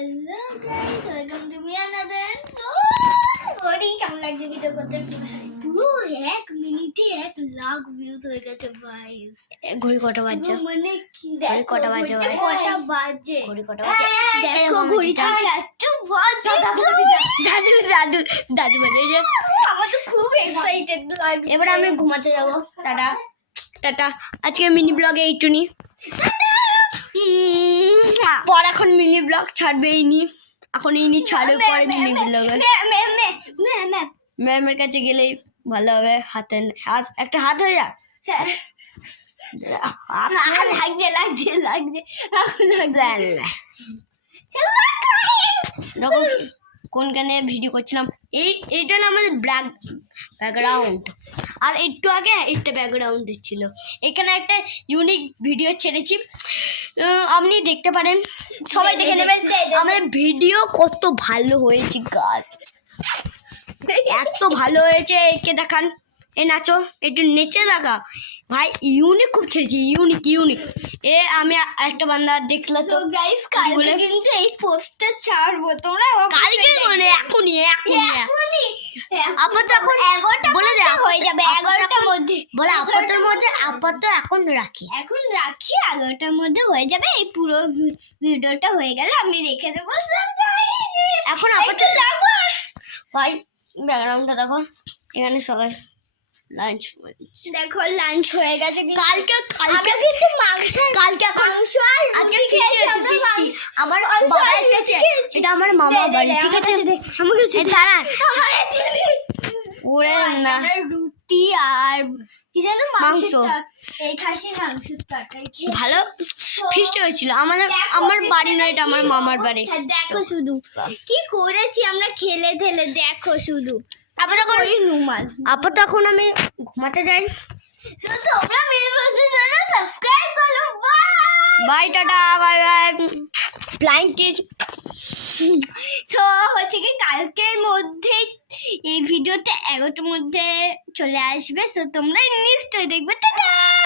Hello guys welcome to me another body কেমন লাগছে video করতে পুরো 1 মিনিটে 1 লাখ ভিউজ হয়ে গেছে গাইস ঘড়ি কটা বাজছে মানে কি দেখো কটা বাজে কটা বাজে ঘড়ি কটা বাজে দেখো ঘড়িটা এত বাজে দাদু দাদু দাদু বাজে যে আমার তো খুব এক্সাইটেড লাগছে এবার আমি ঘুমাতে যাব টাটা টাটা আজকে মিনি ব্লগে এইটুনি পর এখন মিনি ব্লগ ছাড়বে ইনি এখন ইনি ছাড়বে পরে মিনি ব্লগে ম্যামের কাছে গেলেই ভালো হবে হাতে হাত একটা হাত হয়ে যাক লাগছে দেখো কোনখানে ভিডিও করছিলাম এইটা না আমাদের ব্যাকগ্রাউন্ড আর একটু আগে একটা ব্যাকগ্রাউন্ড দিচ্ছিল এখানে একটা ইউনিক ভিডিও ছেড়েছি আপনি দেখতে পারেন সবাই দেখে নেবেন আমাদের ভিডিও কত ভালো হয়েছে গাছ এত ভালো হয়েছে একে দেখান এ নাচো একটু নেচে দেখা ভাই ইউনিক খুব ছেড়েছি ইউনিক এ আমি একটা বান্দা দেখলো তো গাইস কালকে কিন্তু এই পোস্টটা ছাড়বো তোমরা কালকে মানে এখনই আপাতত এখন বলে দে হয়ে যাবে 11টার মধ্যে বলে আপাতত এখন রাখি 11টার মধ্যে হয়ে যাবে এই পুরো ভিডিওটা হয়ে গেলে আমি রেখে দেবো এখন আপাতত ভাই ব্যাকগ্রাউন্ডটা দেখো এখানে সবাই লাঞ্চ দেখো লাঞ্চ হয়ে গেছে কালকে আমরা কিন্তু কালকে এখন মাংস আর আজকে ফিস্টি আমার বাবা এসেছে এটা আমার মামা বাড়ি ঠিক আছে আমাকে দাঁড়ান ওরে না রুটি আর কি জানো মাংস এই খাসির মাংসের তরকারি ভালো ফিস্টি হয়েছিল আমার বাড়ি নয় এটা আমার মামার বাড়ি দেখো শুধু কি করেছি আমরা খেলে ঠেলে দেখো শুধু আপাতত এখন আমি ঘুমাতে যাই তোমরা মেরে বসে জানো সাবস্ক্রাইব করো বাই টাটা bye bye flying kiss so হচ্ছে কি কালকের মধ্যে এই ভিডিওটা 11টার মধ্যে চলে আসবে সো তোমরা নিশ্চয়ই দেখবে টাটা।